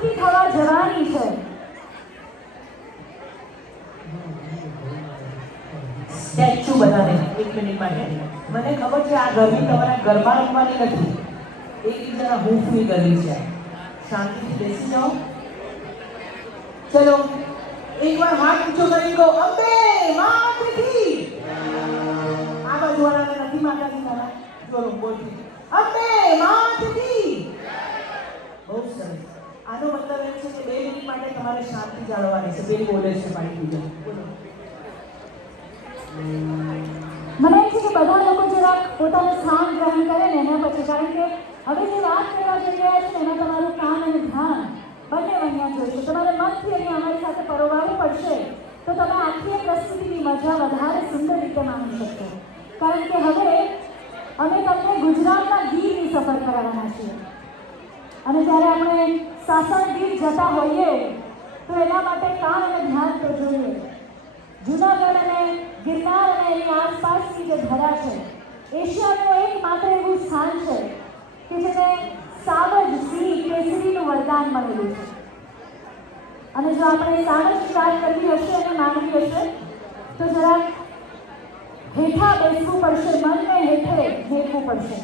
સંસ્કૃતિ થવા જવાની છે. સ્ટેચ્યુ બનાવે 1 મિનિટ માટે. મને ખબર છે આ ગરમી તમારા ઘરમાં રમવાની નથી, એકબીજાના હૂંફની ગરમી છે. શાંતિથી બેસી જાઓ. ચલો એકવાર હાથ ઊંચો કરી કહો, અંબે માતકી. આ બાજુ વાળાને નથી માતાજી તારા જોરો બોલતી, અંબે માતકી. બહુ સરસ. આનો મતલબ એમ છે કે 2 મિનિટ માટે તમારે શાંતિ જાળવવાની છે. બેન બોલે છે પાણી પીજો. બોલો. મને એમ છે કે બધા લોકો જરાક પોતાનું સ્થાન ગ્રહણ કરે ને એના પછી, કારણ કે હવે જે વાત કરવા જઈ રહ્યા છે એમાં તમારું કાન અને ધ્યાન બંને અહીંયા જોઈશે. તમારે મનથી અહીંયા અમારી સાથે પરોવાવું પડશે તો તમે આખી પ્રસ્તુતિની મજા વધારે સુંદર રીતે માણી શકશો. કારણ કે હવે અમે તમને ગુજરાતના ગીરની સફર કરાવવાના છીએ. અને જ્યારે આપણે સાસણ ગીર જતા હોઈએ તો એના માટે કાન અને ધ્યાન તો જોઈએ. જૂનાગઢ અને ગિરનાર અને એની આસપાસની જે ધરા છે, એશિયાનું એકમાત્ર એવું સ્થાન છે કે જેને સાવજ સિંહ કેસરીનું વરદાન મળેલું છે. અને જો આપણે સાવજ સ્ટાર્ટ કરવી હશે અને માનવી હશે તો જરાક હેઠા બેસવું પડશે, મનને હેઠે હેઠવું પડશે.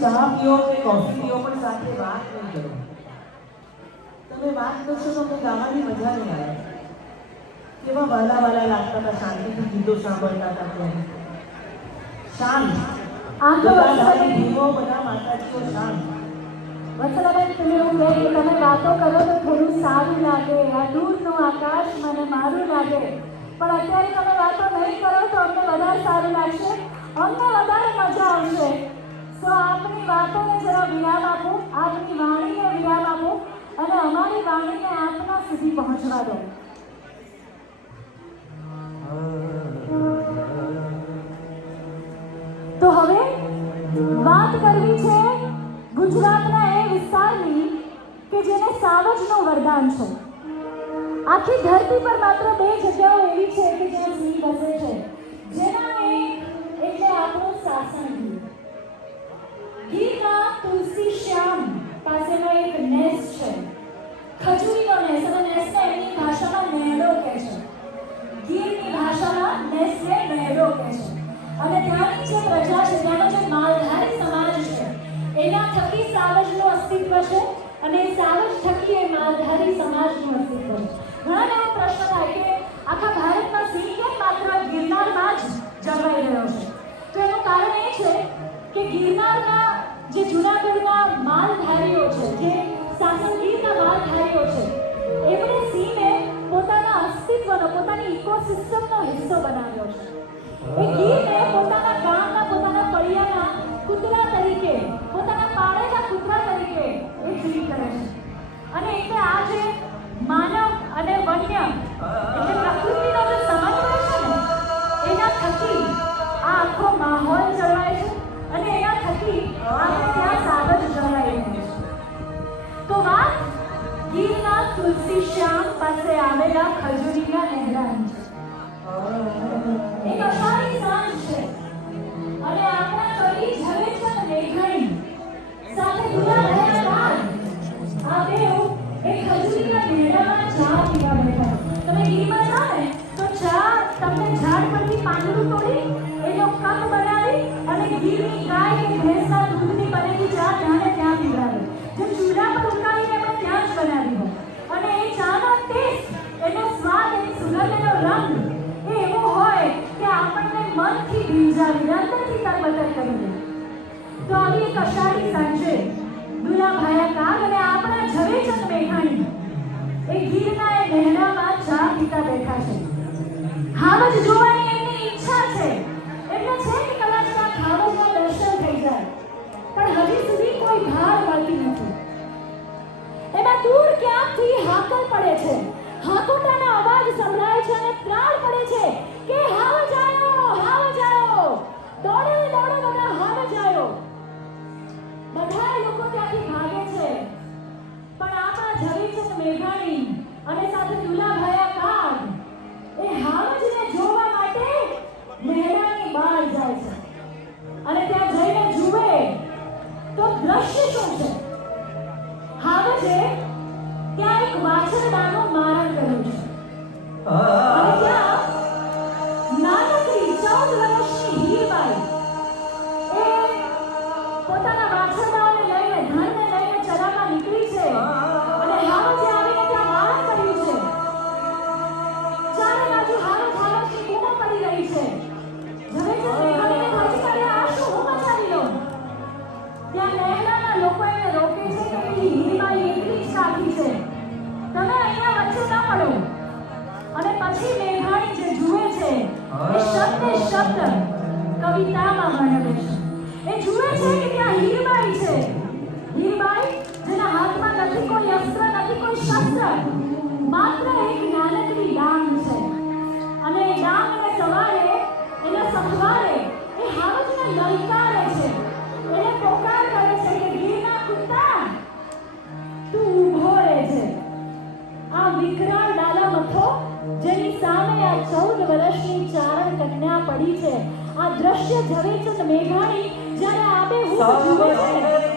ચા પીઓ કે કોફી પીઓ પણ સાથે વાત નહીં કરો. તમે વાત કરશો તો અમને ગાવાની મજા નહીં આવે. કેવા વાલા વાલા લાગતા હતા, શાંતિથી ગીતો સાંભળતા હતા. ત્યારે શાંત ધીમો, બધા માતાજીઓ શાંત. વત્સલાબેન તમે એવું કહે કે તમે વાતો કરો તો થોડું સારું લાગે, આ દૂરનું આકાશ મને મારું લાગે, પણ અત્યારે તમે વાતો નહીં કરો તો અમને વધારે સારું લાગશે, અમને વધારે મજા આવશે. તો આપની વાતોને જરા વિરામ આપો, આપની વાણીને વિરામ આપો અને અમારી વાણીને આપના સુધી પહોંચવા દો. તો હવે વાત કરવી છે ગુજરાતના એ વિસ્તારની કે જેને સાવજનું વરદાન છે. આખી ધરતી પર માત્ર 2 જગ્યાઓ એવી છે કે જ્યાં સિંહ વસે છે, જેના એટલે આપણું સાસણ ગીર. ગીરના તુલસી શ્યામ પાસેનો એક નેસ છે, ખજૂરીનો નેસ. અને નેસને એમની ભાષામાં નેડો કહે છે, ગીરની ભાષામાં નેસને નેડો કહે છે. અને ત્યાંની જે પ્રજા છે, ત્યાંનો જે માલધારી સમાજ છે, એના થકી સાવજનું અસ્તિત્વ છે અને સાવજ થકી એ માલધારી સમાજનું અસ્તિત્વ છે. ઘણા એવો પ્રશ્ન થાય કે આખા ભારતમાં સિંહ કેમ માત્ર ગિરનારમાં જ જળવાઈ રહ્યો છે? તો એનું કારણ એ છે કે ગિરનારના જે જૂનાગઢના માલધારીઓ છે, જે સાસણગીરના માલધારીઓ છે, એમણે સિંહને પોતાના અસ્તિત્વનો, પોતાની ઇકોસિસ્ટમનો હિસ્સો બનાવ્યો છે. એ ગીરને પોતાના ગામના, પોતાના ફળિયાના કૂતરા તરીકે, પોતાના પાળેલા કૂતરા તરીકે એ ટ્રીટ કરે છે. અને એટલે આ જે માનવ અને વન્ય એટલે પ્રકૃતિનો જે સમન્વય છે ને, એના થકી આ આખો માહોલ જળવાય છે અને એના થકી આપણે ત્યાં સાવજ જળવાઈ રહે છે. તો વાત ગીરના તુલસી શ્યામ પાસે આવેલા ખજૂરીના નહેરાની છે. એક અષાઢી સાંજ છે અને આપણા કવિ ઝવેરચંદ મેઘાણી સાથે દુલા રહ્યા બાદ આબેહૂબ એ ખજૂરીના ઢેડામાં ચા પીવા બેઠા. તમે ગીરમાં જાઓ ને તો ચા તમને ઝાડ પરથી પાંદડું તોડી એનો કપ બનાવી અને ગીરની ગાય કે ભેંસના દૂધની બનેલી ચા ત્યાંને ત્યાં પીવડાવે. જે ચૂલા પર ઉકાળીને એમણે ત્યાં જ બનાવી હોય અને એ ચાનો ટેસ્ટ, એનો સ્વાદ, એની સુગંધ, એનો રંગ એ એવો હોય કે આપણને મનથી ભીંજાવી, અંદરથી તરબતર કરી દે. તો આવી એક અષાઢી સાંજે દુલાભાયા કાગ અને આપણા ઝવેરચંદ મેઘાણી એ ગીરના એ મહેલામાં ચા પીતા બેઠા છે. હાવજ જોવાની એમની ઈચ્છા છે. એમને છે કે કદાચ ત્યાં હાવજના દર્શન થઈ જાય, પણ હજી સુધી કોઈ ભાર મળતી નથી. એમાં દૂર ક્યાંકથી હાકલ પડે છે, હાકોટાનો અવાજ સંભળાય છે અને ત્રાળ પડે છે કે હાવજ આવ્યો, હાવજ આવ્યો. દોડે દોડે બધા હાવજ આવ્યો. બધા લોકો ત્યાંથી ભાગે છે, પણ આપણા ઝવેરચંદ મેઘાણી અને સાથે દુલાભાયા કાગ એ હાવજને જોવા માટે મહેલાની બહાર જાય છે અને ત્યાં જઈને જુએ તો દ્રશ્ય શું છે. હાવજે ત્યાં એક વાછરડાનું મારણ કર્યું છે અને ત્યાં નાનકડી 14 વર્ષની હીરબાઈ એ પોતાના વાછરડાઓને લઈને, ધનને લઈને ચરાવવા નીકળી છે અને હાવજે આવીને ત્યાં મારણ કર્યું છે. ચારે બાજુ હાવજ હાવજની બૂમો પડી રહી છે. ઝવેરચંદ મેઘાણીને ખર્ચ કર્યા, આ શું હું મચાવી લઉં. ત્યાં લહેરાના લોકો એને રોકે છે કે પેલી હીરબાઈ એકલી જ કાફી છે, તમે અહીંયા વચ્ચે ન પડો. અને પછી મેઘાણી જે જુએ છે એ શબ્દે શબ્દ કવિતામાં વર્ણવે છે. એ જુએ છે કે ત્યાં હીરબાઈ છે. હીરબાઈ જેના હાથમાં નથી કોઈ અસ્ત્ર, નથી કોઈ શસ્ત્ર, માત્ર એક નાનકડી ડાંગ છે અને એ ડાંગને સવારે એના સંભાળે એ હાવજને લલકારે છે. એને પોકાર કરે છે કે ગીરના કુત્તા તું ઊભો રહેજે. આ વિકરાળ ડાલા મથો જેની સામે આ 14 વર્ષની ચારણ કન્યા પડી છે, આ દ્રશ્ય ઝવેરચંદ મેઘાણી જ્યારે આબેહૂબ જુએ છે